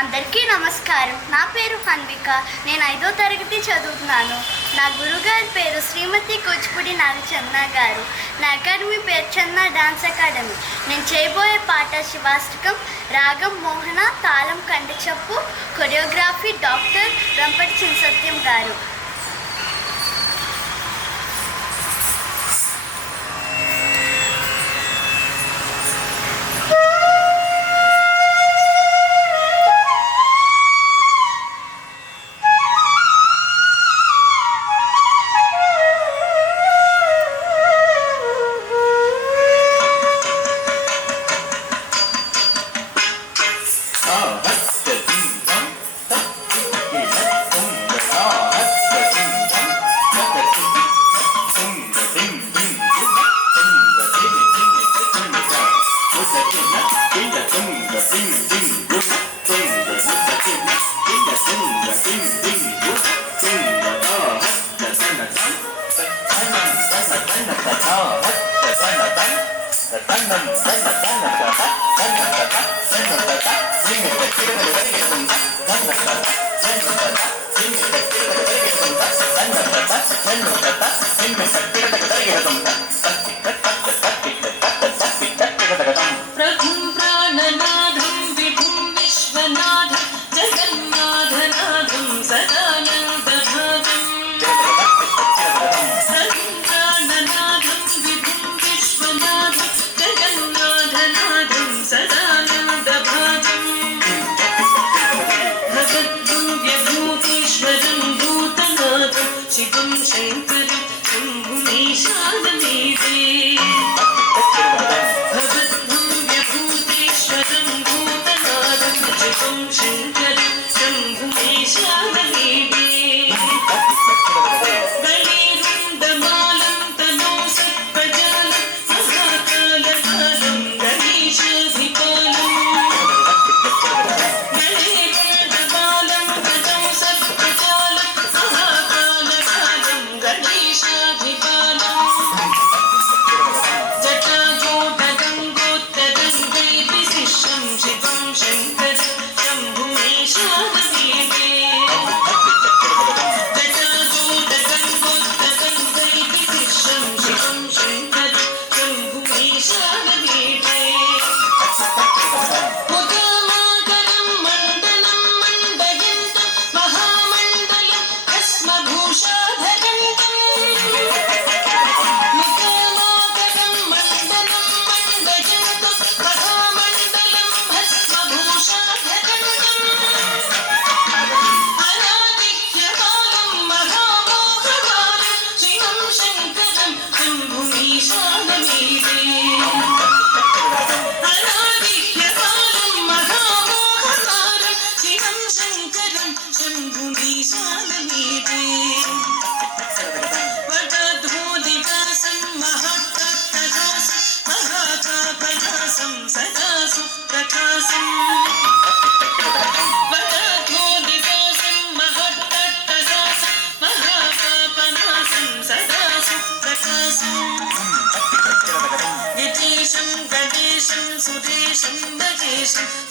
అందరికీ నమస్కారం. నా పేరు హన్విక. నేను 5వ తరగతి చదువుతున్నాను. నా గురుగారి పేరు శ్రీమతి కూచిపూడి నాగచంద్ర గారు. నా అకాడమీ పేరు చంద్ర డాన్స్ అకాడమీ. నేను చేయబోయే పాట శివాష్టకం. రాగం మోహన, తాళం కండచప్పు, కొరియోగ్రఫీ డాక్టర్ రంపటి చినసత్యం గారు.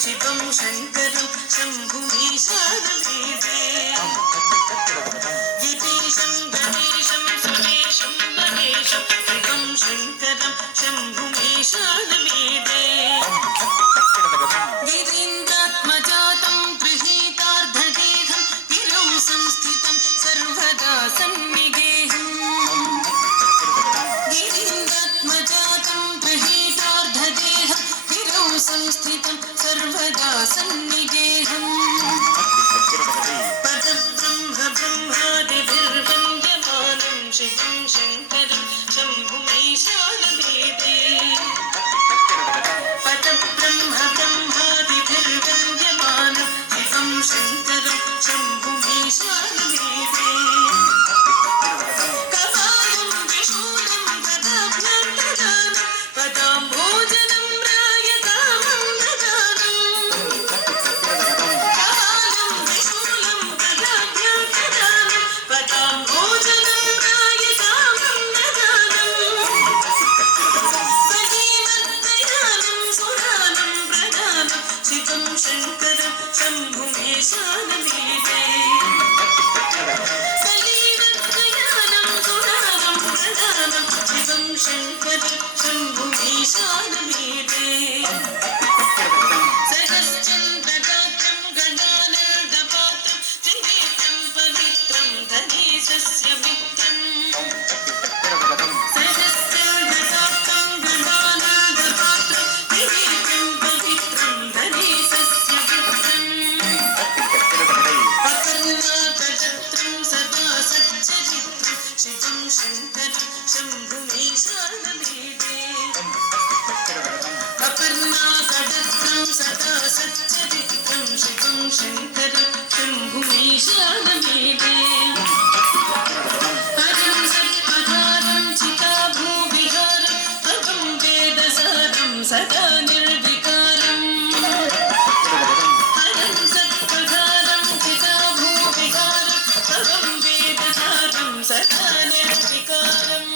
శివం శంకరం శంభుమీశానమీడే గిరీశం గణేశం సురేశం మహేశం శివం శంకరం శంభుమీశానమీడే గిరీంద్రాత్మజాతం గృహీతార్ధదేహం గిరౌ సంస్థితం సర్వదా సన్నిగేహం గిరీంద్రాత్మజాతం గృహీతార్ధదేహం గిరౌ సంస్థితం सर्वदा सन्निगेहं पदब्रह्म ब्रह्मादिभिर्वन्द्यमानं शिवं शङ्करं शम्भुमीशानभेदे पदब्रह्म ब्रह्मादिभिर्वन्द्यमानं शिवं शङ्करं शम्भुमीशानभेदे कपालं विशूलं गदाभ्यन्तदानं पदाम्भोजनं శంకరం శంభు शम्भुमीशानमीडे सलीलज्ञानं गुणानं प्रधानं शिवं शङ्करं शम्भुमीशानमीडे सहस्रचन्द्रगात्रं गणानन्दपात्रं त्रिनेत्रं पवित्रं धनेशस्य मित्रम् सहस्रचन्द्रगात्रं गणानन्दपात्रं त्रिनेत्रं पवित्रं धनेशस्य मित्रम् अकर्णाकजत्रं सदा सच्चरित्रं शिवं शङ्करं शम्भुमीशानमीडे अपर्णाकटत्रं सदा सच्चरित्रं शिवं शङ्करं शम्भुमीशानमीडे हरं सत्पधारं चिताभूविहारं अहं वेदसारं सदा निर्विकारम् हरं सत्पधारं चिताभूविहारं अहं वेदसारं सदा निर्विकारम्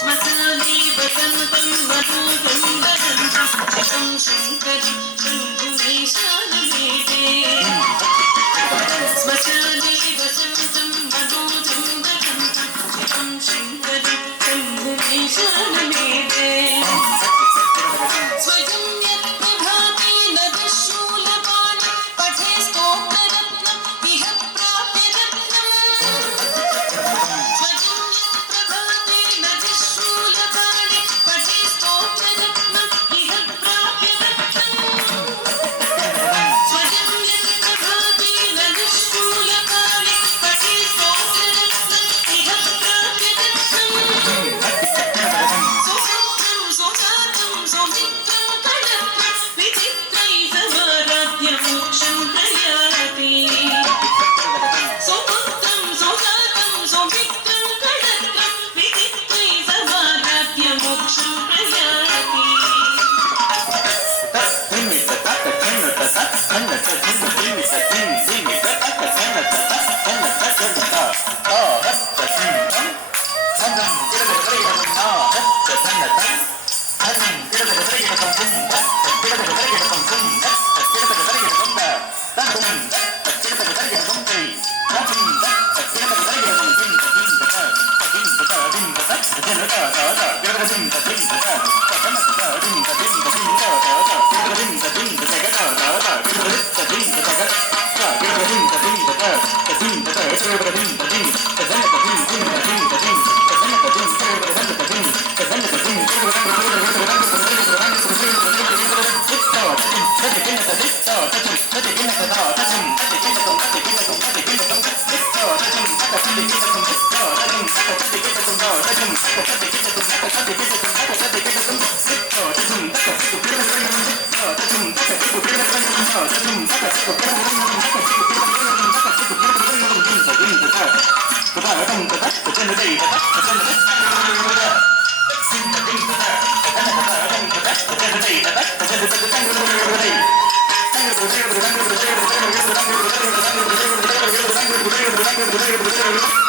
श्मशाने वसन्तं वधूतं वदन्तं शिवं शङ्करं शम्भुमीशानमीडे श्मशाने वसन्तं वधूतं वदन्तं शिवं शङ्करं शम्भुमीशानमीडे स्वयं यत्प्रभाते नदशूलपाणि पठे स्तोत्ररत्नम् इह प्राप्य रत्नम् स्वयं यत्प्रभाते नदशूलपाणि पठे स्तोत्ररत्नम् इह प्राप्य रत्नम् स्वयं यत्प्रभाते नदशूलपाणि पठे स्तोत्ररत्नम् इह प्राप्य रत्नम् सुसूत्रं सुजातं सुमित्रं कलत्रं विचित्रैः समाराध्य मोक्षं प्रयाति सुपुत्रं सुजातं सुमित्रं कलत्रं विचित्रैः समाराध्य मोक्षं प्रयाति Thank you.